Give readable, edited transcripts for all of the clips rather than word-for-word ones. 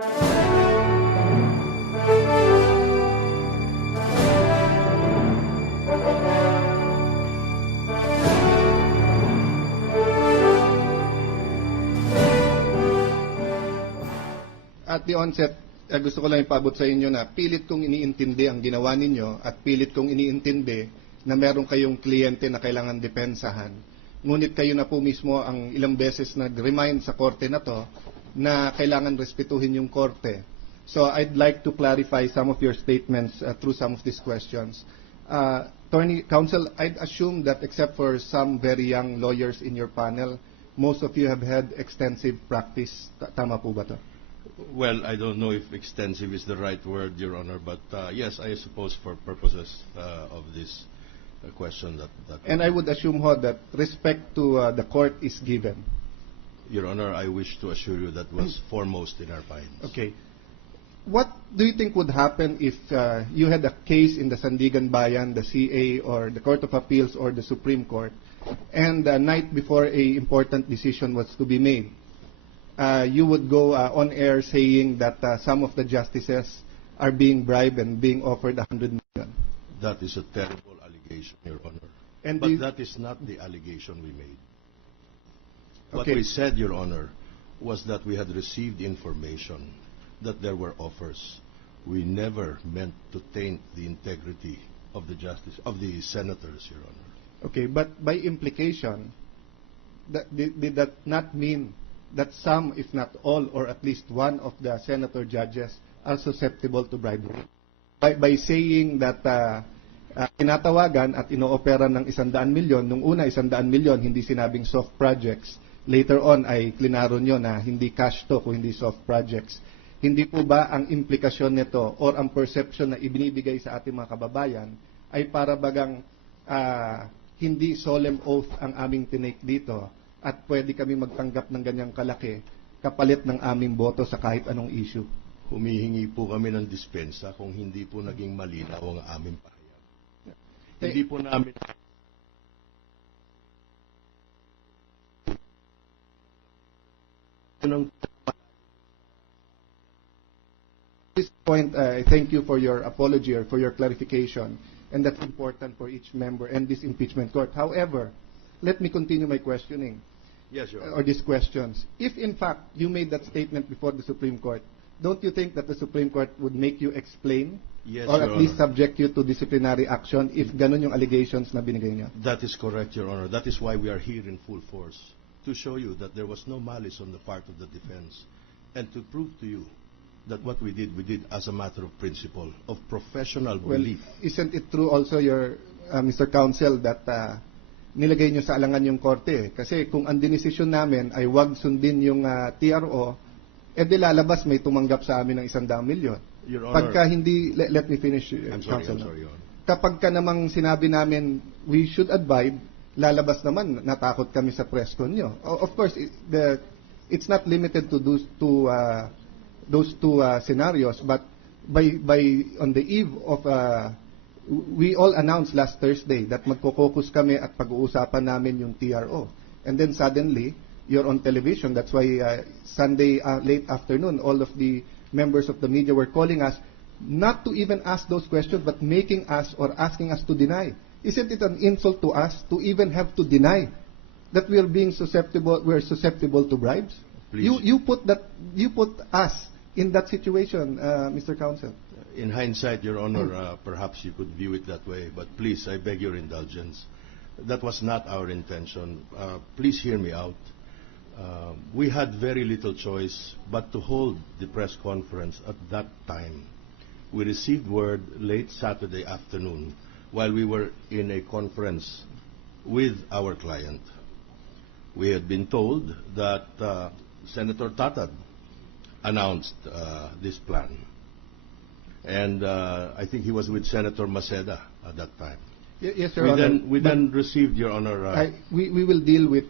At the onset, gusto ko lang ipaabot sa inyo na pilit kong iniintindi ang ginawa ninyo at pilit kong iniintindi na meron kayong kliyente na kailangan depensahan. Ngunit kayo na po mismo ang ilang beses nag-remind sa korte na to na kailangan respetuhin yung korte. So I'd like to clarify some of your statements through some of these questions. Attorney Counsel, I'd assume that except for some very young lawyers in your panel, most of you have had extensive practice. Tama po ba to? Well, I don't know if extensive is the right word, Your Honor, but yes, I suppose for purposes of this question that And I would assume ho that respect to the court is given. Your Honor, I wish to assure you that was foremost in our minds. Okay. What do you think would happen if you had a case in the Sandigan Bayan, the CA, or the Court of Appeals, or the Supreme Court, and the night before a important decision was to be made, you would go on air saying that some of the justices are being bribed and being offered 100 million? That is a terrible allegation, Your Honor. And But that is not the allegation we made. What we said, Your Honor, was that we had received information that there were offers. We never meant to taint the integrity of the senators, Your Honor. Okay, but by implication, did that not mean that some, if not all, or at least one of the senator judges are susceptible to bribery? By saying that tinatawagan at inoopera ng 100 milyon, nung una 100 milyon, hindi sinabing soft projects, later on ay klinaro nyo na hindi cash to kung hindi soft projects. Hindi po ba ang implikasyon nito or ang perception na ibinibigay sa ating mga kababayan ay para bagang hindi solemn oath ang aming tinake dito at pwede kami magtanggap ng ganyang kalaki kapalit ng aming boto sa kahit anong issue? Humihingi po kami ng dispensa kung hindi po naging malinaw ang aming pahayag. Hindi po namin... At this point, I thank you for your apology or for your clarification, and that's important for each member and this impeachment court. However, let me continue my questioning. Yes, Your Honor. Or these questions. If in fact you made that statement before the Supreme Court, don't you think that the Supreme Court would make you explain? Yes, or Your at least Honor. subject you to disciplinary action if ganun yung allegations na binigay niyo? That is correct, Your Honor. That is why we are here in full force, to show you that there was no malice on the part of the defense, and to prove to you that what we did as a matter of principle, of professional belief. Isn't it true also, your Mr. Counsel, that nilagay nyo sa alangan yung korte? Kasi kung ang dinesisyon namin ay wag sundin yung TRO, edi lalabas may tumanggap sa amin ng 100 milyon. Your Honor, Pagka hindi, let me finish, I'm sorry, Your Honor. Kapag ka namang sinabi namin we should abide, lalabas naman natakot kami sa press con nyo. Of course, it's not limited to those two scenarios, but by on the eve of we all announced last Thursday that magko-focus kami at pag-uusapan namin yung TRO, and then suddenly you're on television. That's why Sunday late afternoon all of the members of the media were calling us not to even ask those questions but making us or asking us to deny. Isn't it an insult to us to even have to deny that we're susceptible to bribes? Please. You put us in that situation, Mr. Counsel. In hindsight, Your Honor, perhaps you could view it that way, but please, I beg your indulgence. That was not our intention. Please hear me out. We had very little choice but to hold the press conference at that time. We received word late Saturday afternoon while we were in a conference with our client. We had been told that Senator Tatad announced this plan. And I think he was with Senator Maceda at that time. Yes, Your Honor. We then received, Your Honor... we will deal with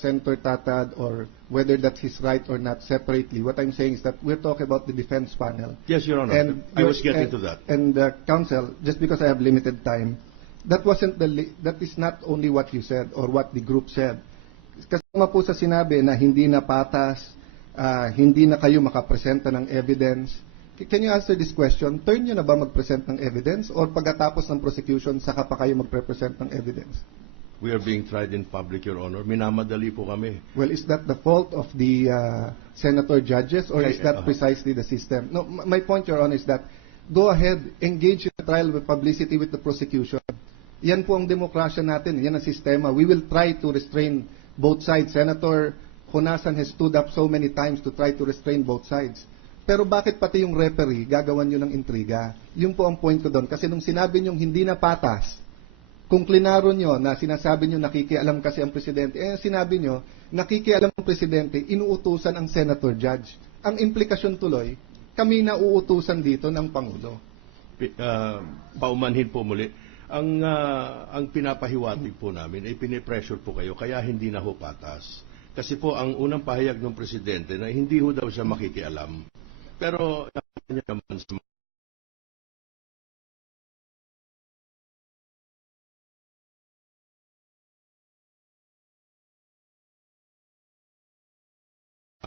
Senator Tatad or whether that's his right or not separately. What I'm saying is that we're talking about the defense panel. Yes, Your Honor. And I was getting to that. And Counsel, just because I have limited time, that is not only what you said or what the group said. Kasama po sa sinabi na hindi na patas hindi na kayo makapresenta ng evidence. Can you answer this question? Turn nyo na ba mag-present ng evidence or pagkatapos ng prosecution, saka pa kayo magpre-present ng evidence? We are being tried in public, Your Honor. Minamadali po kami. Well, is that the fault of the senator judges or is that precisely the system? No, my point, Your Honor, is that go ahead, engage in the trial with publicity with the prosecution. Yan po ang demokrasya natin. Yan ang sistema. We will try to restrain both sides. Senator Honasan has stood up so many times to try to restrain both sides. Pero bakit pati yung referee, gagawan nyo ng intriga? Yun po ang point ko doon. Kasi nung sinabi nyo hindi na patas, kung klinaro nyo na sinasabi nyo nakikialam kasi ang presidente, sinabi nyo, nakikialam ang presidente, inuutusan ang senator judge. Ang implikasyon tuloy, kami na uutusan dito ng Pangulo. Paumanhin po muli. Ang pinapahiwatig po namin ay pinipressure po kayo, kaya hindi na ho patas. Kasi po ang unang pahayag ng presidente na hindi ho daw siya makikialam. Pero niya naman sa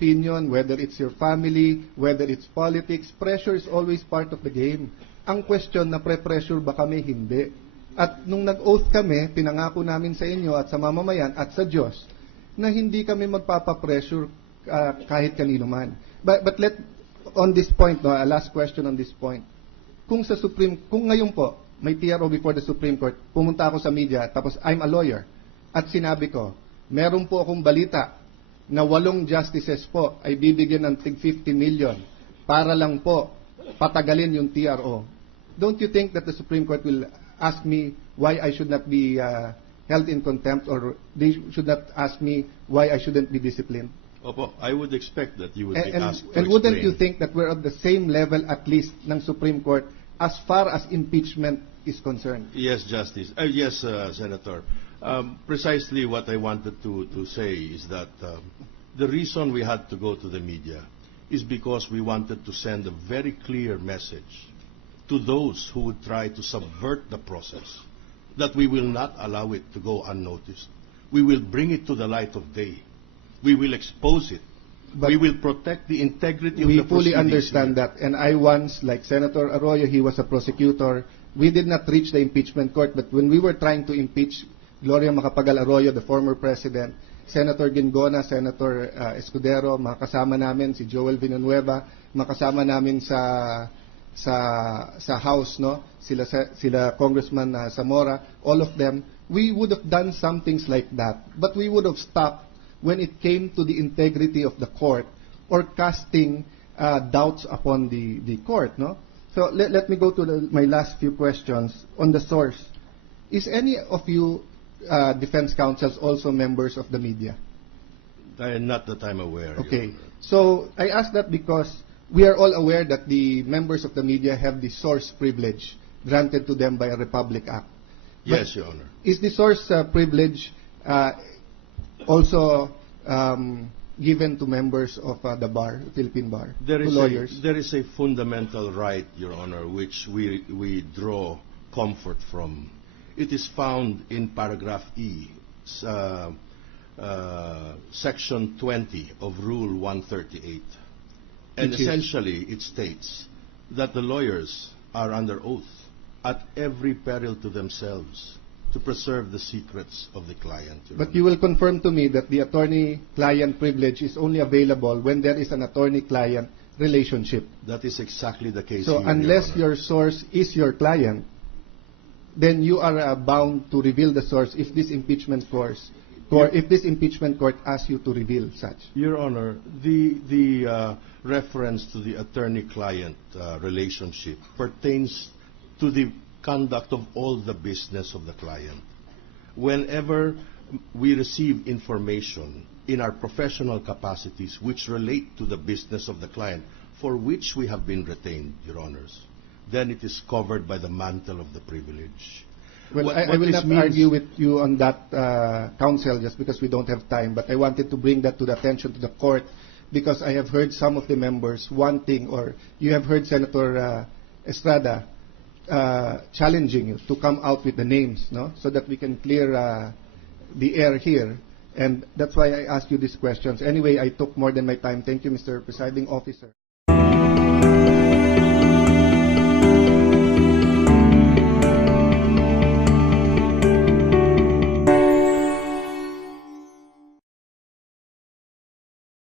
opinion, whether it's your family, whether it's politics, pressure is always part of the game. Ang question na pre-pressure ba kami? Hindi. At nung nag-oath kami, pinangako namin sa inyo at sa mamamayan at sa Diyos na hindi kami magpapapressure kahit kanino man. But on this point, no, last question on this point. Kung ngayon po, may TRO before the Supreme Court, pumunta ako sa media, tapos I'm a lawyer, at sinabi ko, meron po akong balita na 8 justices po ay bibigyan ng tig 50 million para lang po patagalin yung TRO. Don't you think that the Supreme Court will ask me why I should not be held in contempt or they should not ask me why I shouldn't be disciplined? Opo, I would expect that you would be asked to and wouldn't explain. you think that we're at the same level at least ng Supreme Court as far as impeachment is concerned? Yes, Justice. Yes, Senator. Precisely what I wanted to say is that the reason we had to go to the media is because we wanted to send a very clear message to those who would try to subvert the process that we will not allow it to go unnoticed. We will bring it to the light of day. We will expose it. But we will protect the integrity of the we fully proceedings. understand that. And I once, like Senator Arroyo, he was a prosecutor. We did not reach the impeachment court, but when we were trying to impeach Gloria Macapagal Arroyo, the former president, Senator Gingona, Senator Escudero, makasama namin si Joel Villanueva, makasama namin sa House, no? Sila Congressman Zamora, all of them, we would have done some things like that. But we would have stopped when it came to the integrity of the court or casting doubts upon the court, no? So let me go to my last few questions on the source. Is any of you defense counsels also members of the media? Not that I'm aware. Okay. So I ask that because we are all aware that the members of the media have the source privilege granted to them by a Republic Act. Yes, Your Honor. Is the source privilege also given to members of the bar, Philippine Bar, to lawyers? There is a fundamental right, Your Honor, which we draw comfort from. It is found in paragraph E, section 20 of Rule 138. And essentially, it states that the lawyers are under oath at every peril to themselves to preserve the secrets of the client. But you will confirm to me that the attorney-client privilege is only available when there is an attorney-client relationship. That is exactly the case. So here, unless Your your source is your client, then you are bound to reveal the source if this impeachment court asks you to reveal such. Your Honor, the reference to the attorney-client relationship pertains to the conduct of all the business of the client. Whenever we receive information in our professional capacities which relate to the business of the client, for which we have been retained, Your Honors, then it is covered by the mantle of the privilege. Well, I will not argue with you on that, counsel, just because we don't have time, but I wanted to bring that to the attention to the court because I have heard some of the members wanting, or you have heard Senator Estrada challenging you to come out with the names, no, so that we can clear the air here. And that's why I asked you these questions. Anyway, I took more than my time. Thank you, Mr. Presiding Officer.